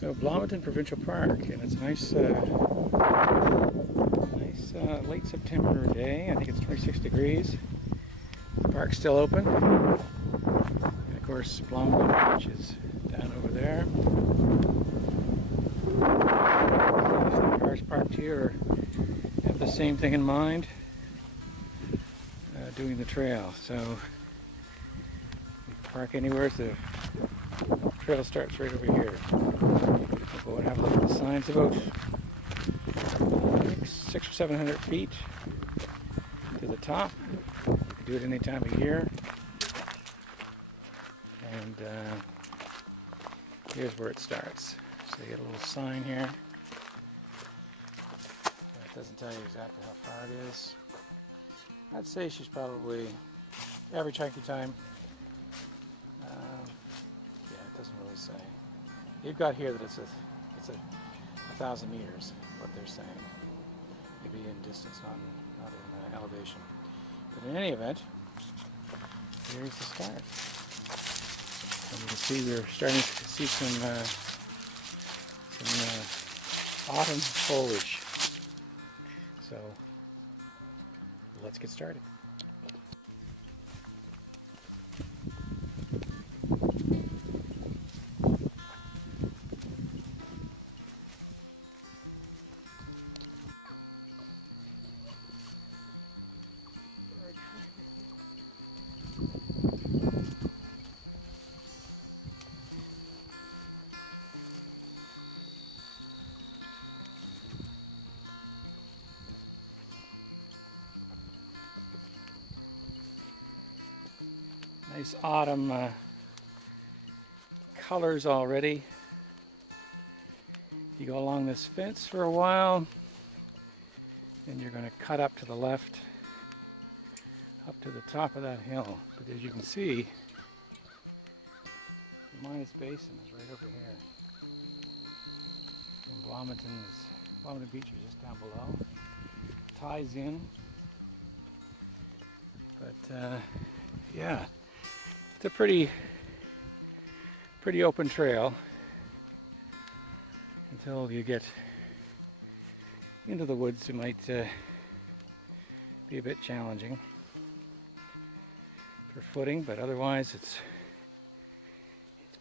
So Blomidon Provincial Park, and it's a nice, late September day. I think it's 26 degrees. The park's still open. And of course, Blomidon Beach is down over there. The cars parked here have the same thing in mind, doing the trail. So you can park anywhere. The trail starts right over here. We'll go and have a look at the signs. About 600 or 700 feet to the top. You can do it any time of year. And here's where it starts. So you get a little sign here. It doesn't tell you exactly how far it is. I'd say she's probably average hiking time. Yeah, it doesn't really say. You've got here that it's a 1,000 meters, what they're saying. Maybe in distance, not in elevation. But in any event, here's the start. And you can see we're starting to see some autumn foliage. So let's get started. Nice autumn colors already. You go along this fence for a while, and you're going to cut up to the left, up to the top of that hill. But as you can see, Minus Basin is right over here. And Blomidon Beach is just down below. Ties in. But yeah. It's a pretty open trail until you get into the woods. It might be a bit challenging for footing, but otherwise it's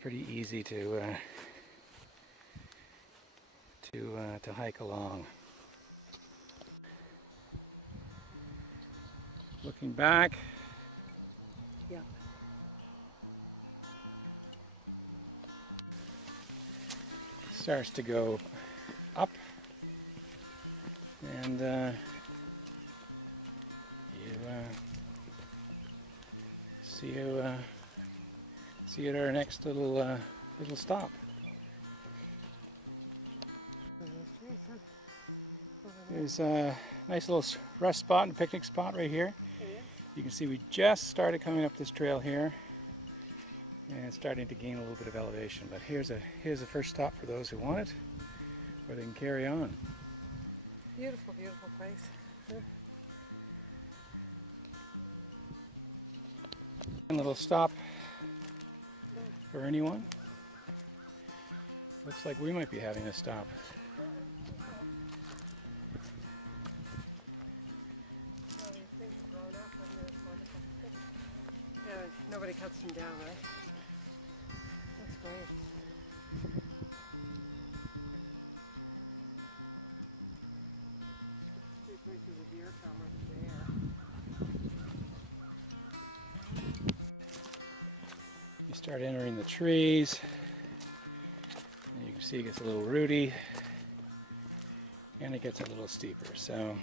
pretty easy to hike along. Looking back. Yeah. Starts to go up, and you see at our next little stop. There's a nice little rest spot and picnic spot right here. You can see we just started coming up this trail here. And it's starting to gain a little bit of elevation, but here's the first stop for those who want it, or they can carry on. Beautiful, beautiful place. Yeah. A little stop for anyone. Looks like we might be having a stop. Well, these things are blown up. I mean, it's wonderful. Yeah, nobody cuts them down, right? That's great. Two places of deer come right there. You start entering the trees, and you can see it gets a little rooty, and it gets a little steeper. So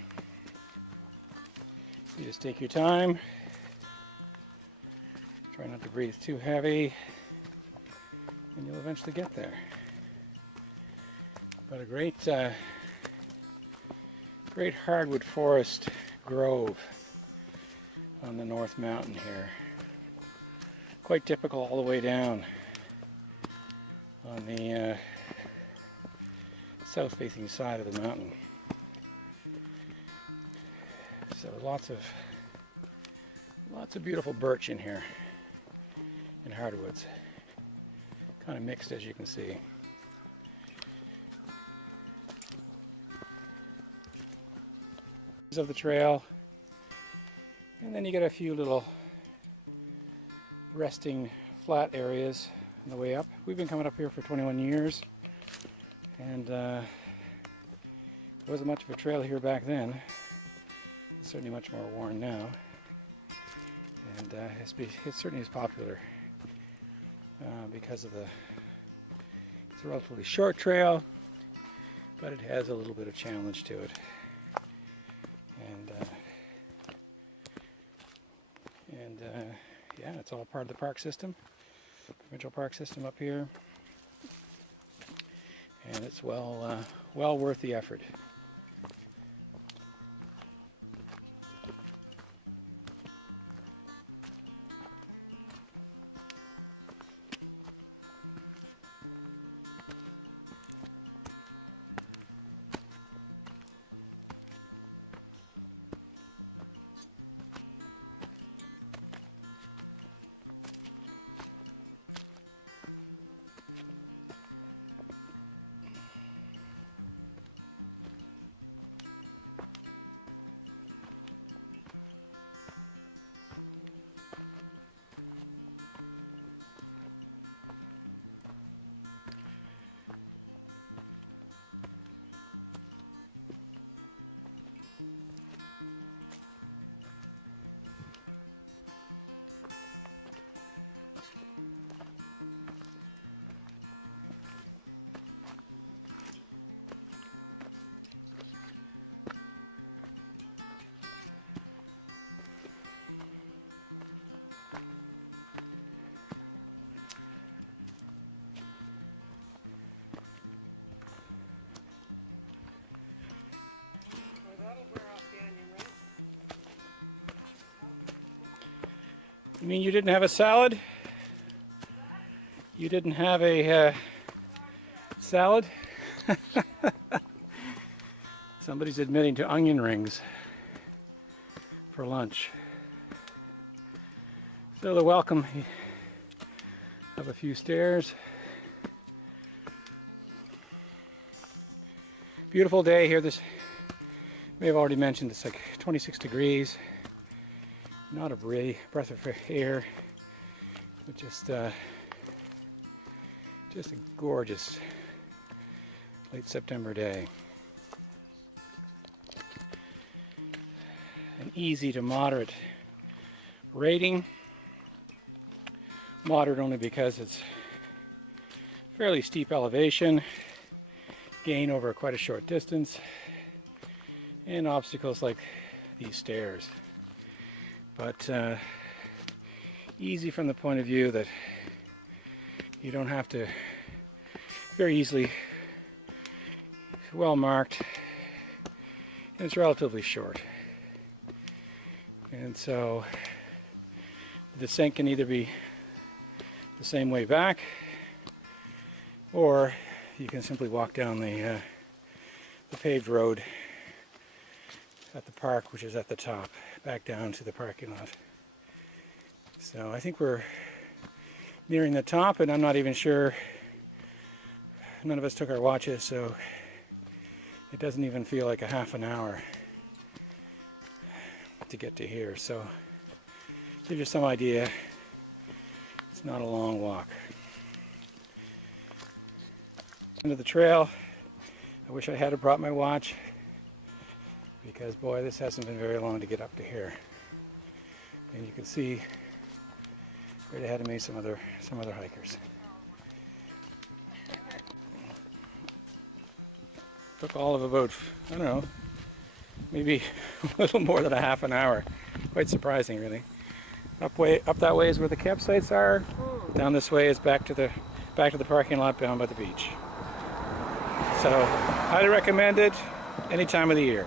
you just take your time. Try not to breathe too heavy, and you'll eventually get there. But a great hardwood forest grove on the North Mountain here. Quite typical all the way down on the south-facing side of the mountain. So lots of beautiful birch in here. And hardwoods, kind of mixed, as you can see. edges of the trail. And then you get a few little resting flat areas on the way up. We've been coming up here for 21 years, and there wasn't much of a trail here back then. It's certainly much more worn now, and it certainly is popular because of it's a relatively short trail, but it has a little bit of challenge to it. And yeah, it's all part of the park system, provincial park system up here, and it's well worth the effort. You mean you didn't have a salad? You didn't have a salad? Somebody's admitting to onion rings for lunch. So the welcome of a few stairs. Beautiful day here. This may have already mentioned it's like 26 degrees. Not a breath of air, but just a gorgeous late September day. An easy to moderate rating. Moderate only because it's fairly steep elevation, gain over quite a short distance, and obstacles like these stairs. But easy from the point of view that you don't have to, very easily, well marked, and it's relatively short. And so the descent can either be the same way back, or you can simply walk down the paved road at the park, which is at the top, back down to the parking lot. So I think we're nearing the top, and I'm not even sure, none of us took our watches, so it doesn't even feel like a half an hour to get to here. So give you some idea, it's not a long walk. End of the trail. I wish I had brought my watch, because boy, this hasn't been very long to get up to here. And you can see right ahead of me some other hikers. Took all of about, I don't know, maybe a little more than a half an hour. Quite surprising, really. Up that way is where the campsites are. Down this way is back to the parking lot down by the beach. So highly recommend it any time of the year.